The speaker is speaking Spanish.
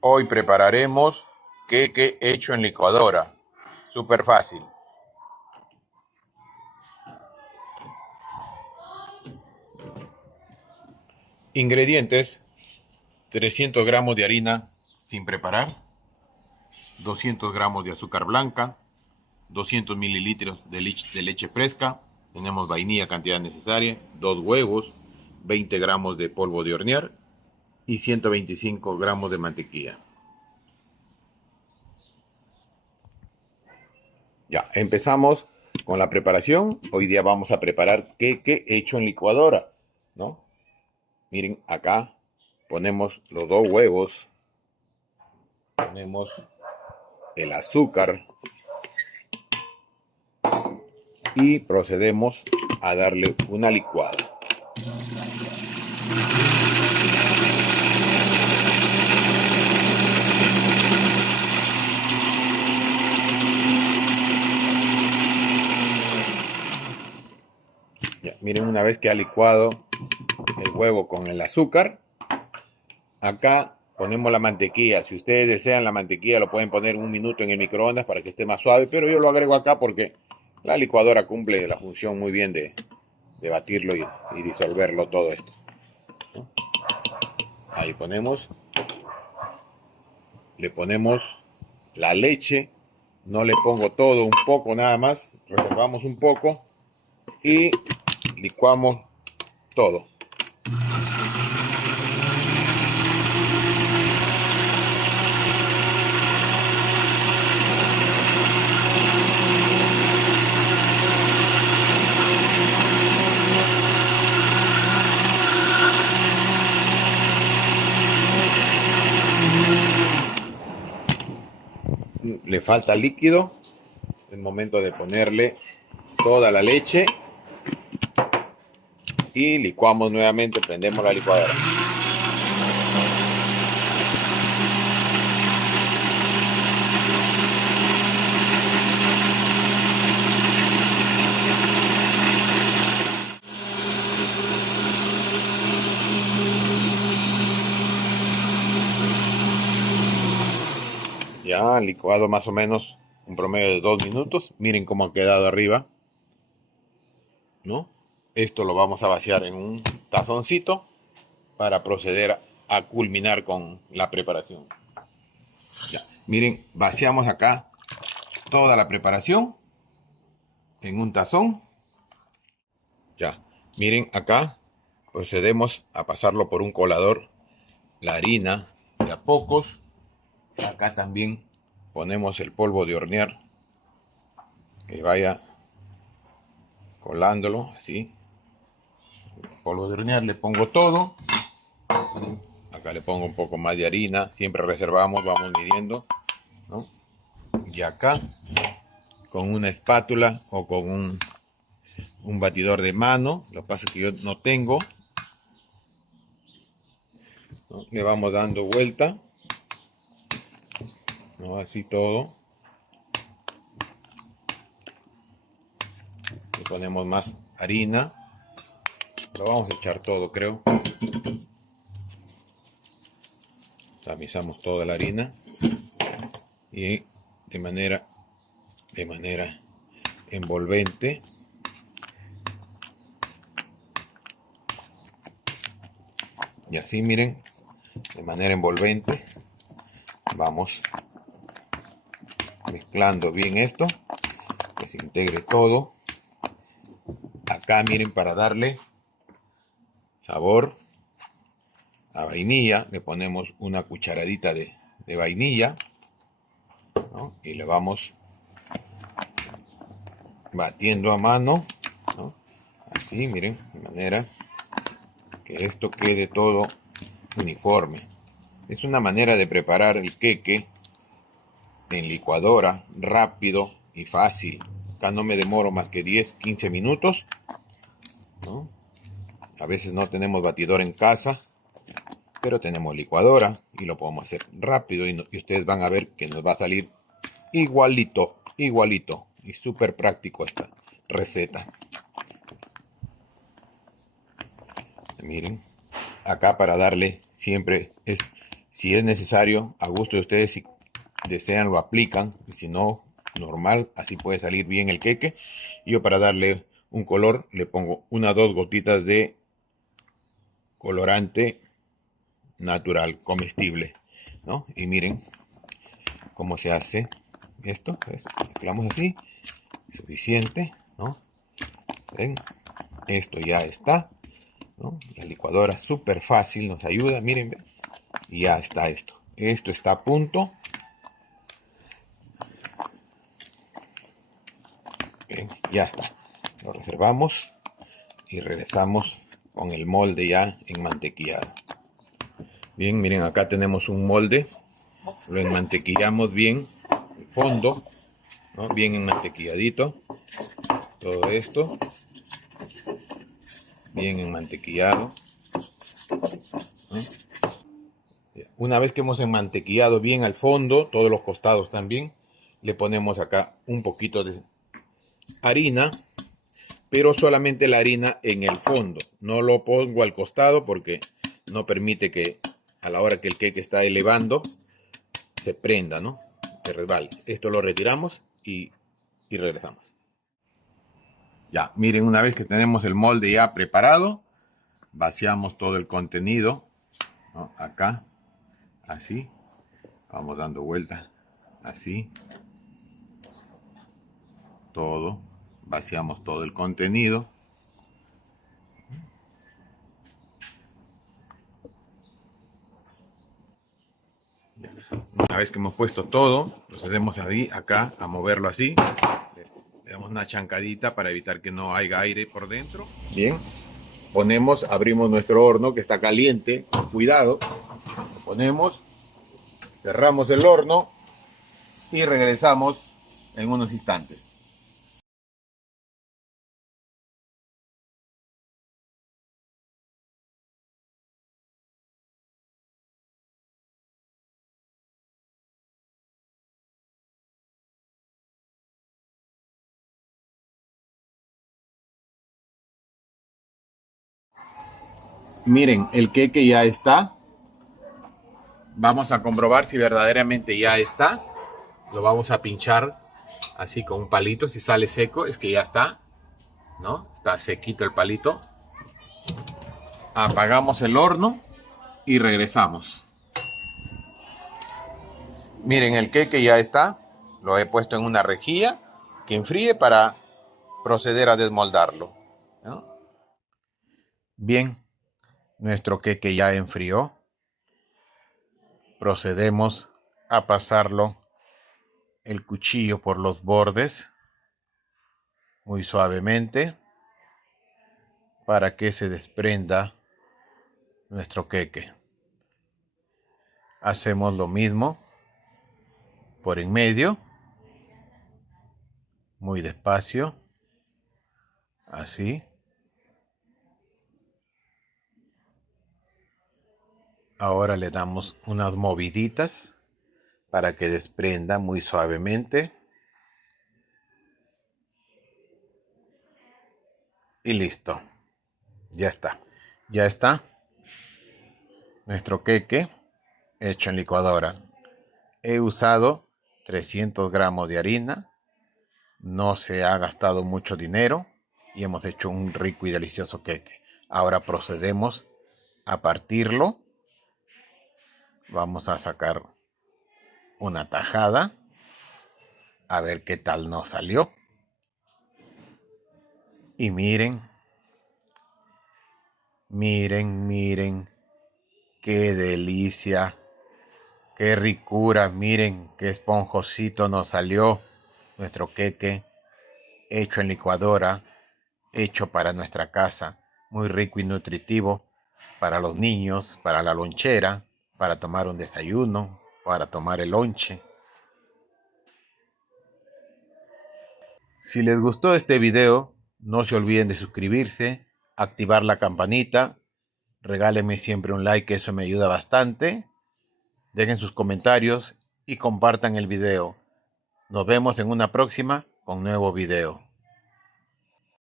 Hoy prepararemos queque hecho en licuadora. Súper fácil. Ingredientes: 300 gramos de harina sin preparar, 200 gramos de azúcar blanca, 200 mililitros de leche fresca, tenemos vainilla cantidad necesaria, 2 huevos, 20 gramos de polvo de hornear y 125 gramos de mantequilla. Ya, empezamos con la preparación. Hoy día vamos a preparar queque hecho en licuadora, ¿no? Miren, acá ponemos los 2 huevos, ponemos el azúcar y procedemos a darle una licuada. Ya, miren, una vez que ha licuado el huevo con el azúcar, acá ponemos la mantequilla. Si ustedes desean la mantequilla, lo pueden poner 1 minuto en el microondas para que esté más suave, pero yo lo agrego acá porque la licuadora cumple la función muy bien de batirlo y disolverlo todo esto. Ahí le ponemos la leche, no le pongo todo, un poco nada más, reservamos un poco y licuamos todo. Le falta líquido, es momento de ponerle toda la leche y licuamos nuevamente, prendemos la licuadora. Ya licuado más o menos un promedio de 2 minutos. Miren cómo ha quedado arriba, ¿no? Esto lo vamos a vaciar en un tazoncito para proceder a culminar con la preparación. Ya, miren, vaciamos acá toda la preparación en un tazón. Ya, miren acá, procedemos a pasarlo por un colador, la harina de a pocos. Acá también ponemos el polvo de hornear, que vaya colándolo así. Polvo de hornear le pongo todo. Acá le pongo un poco más de harina, siempre reservamos, vamos midiendo, ¿no? Y acá con una espátula o con un batidor de mano, lo que pasa es que yo no tengo, ¿no? Le vamos dando vuelta, ¿no? Así todo. Le ponemos más harina, lo vamos a echar todo, creo. Tamizamos toda la harina y de manera envolvente y así, miren, de manera envolvente vamos mezclando bien esto, que se integre todo. Acá miren, para darle sabor a vainilla le ponemos una cucharadita de vainilla, ¿no? Y le vamos batiendo a mano, ¿no? Así, miren, de manera que esto quede todo uniforme. Es una manera de preparar el queque en licuadora, rápido y fácil. Acá no me demoro más que 10-15 minutos, ¿no? A veces no tenemos batidor en casa, pero tenemos licuadora y lo podemos hacer rápido y ustedes van a ver que nos va a salir igualito y súper práctico esta receta. Miren, acá para darle siempre es Si es necesario, a gusto de ustedes, si desean lo aplican, y si no, normal, así puede salir bien el queque. Yo, para darle un color, le pongo 1 o 2 gotitas de colorante natural, comestible, ¿no? Y miren cómo se hace esto. Pues, mezclamos así, suficiente, ¿no? ¿Ven? Esto ya está, ¿no? La licuadora súper fácil nos ayuda, miren, ¿ven? Y ya está esto. Esto está a punto. Bien, ya está. Lo reservamos y regresamos con el molde ya enmantequillado. Bien, miren, acá tenemos un molde. Lo enmantequillamos bien, el fondo, ¿no? Bien enmantequilladito. Todo esto bien enmantequillado, ¿no? Una vez que hemos enmantequillado bien al fondo, todos los costados también, le ponemos acá un poquito de harina, pero solamente la harina en el fondo. No lo pongo al costado porque no permite que a la hora que el queque está elevando se prenda, ¿no? Se resbale. Esto lo retiramos y regresamos. Ya, miren, una vez que tenemos el molde ya preparado, vaciamos todo el contenido, ¿no? Acá, así, vamos dando vuelta, así, todo, vaciamos todo el contenido. Una vez que hemos puesto todo, procedemos ahí, acá, a moverlo así. Le damos una chancadita para evitar que no haya aire por dentro. Bien, abrimos nuestro horno que está caliente, cuidado. Lo ponemos, cerramos el horno y regresamos en unos instantes. Miren, el queque ya está. Vamos a comprobar si verdaderamente ya está. Lo vamos a pinchar así con un palito. Si sale seco es que ya está, ¿no? Está sequito el palito. Apagamos el horno y regresamos. Miren, el queque ya está. Lo he puesto en una rejilla que enfríe para proceder a desmoldarlo, ¿no? Bien, nuestro queque ya enfrió. Procedemos a pasarlo el cuchillo por los bordes muy suavemente para que se desprenda nuestro queque. Hacemos lo mismo por en medio, muy despacio, así. Ahora le damos unas moviditas para que desprenda muy suavemente. Y listo. Ya está. Ya está nuestro queque hecho en licuadora. He usado 300 gramos de harina. No se ha gastado mucho dinero y hemos hecho un rico y delicioso queque. Ahora procedemos a partirlo. Vamos a sacar una tajada a ver qué tal nos salió. Y miren, miren qué delicia, qué ricura. Miren qué esponjosito nos salió nuestro queque hecho en licuadora, hecho para nuestra casa, muy rico y nutritivo para los niños, para la lonchera, para tomar un desayuno, para tomar el lonche. Si les gustó este video, no se olviden de suscribirse, activar la campanita, regálenme siempre un like, eso me ayuda bastante. Dejen sus comentarios y compartan el video. Nos vemos en una próxima con nuevo video.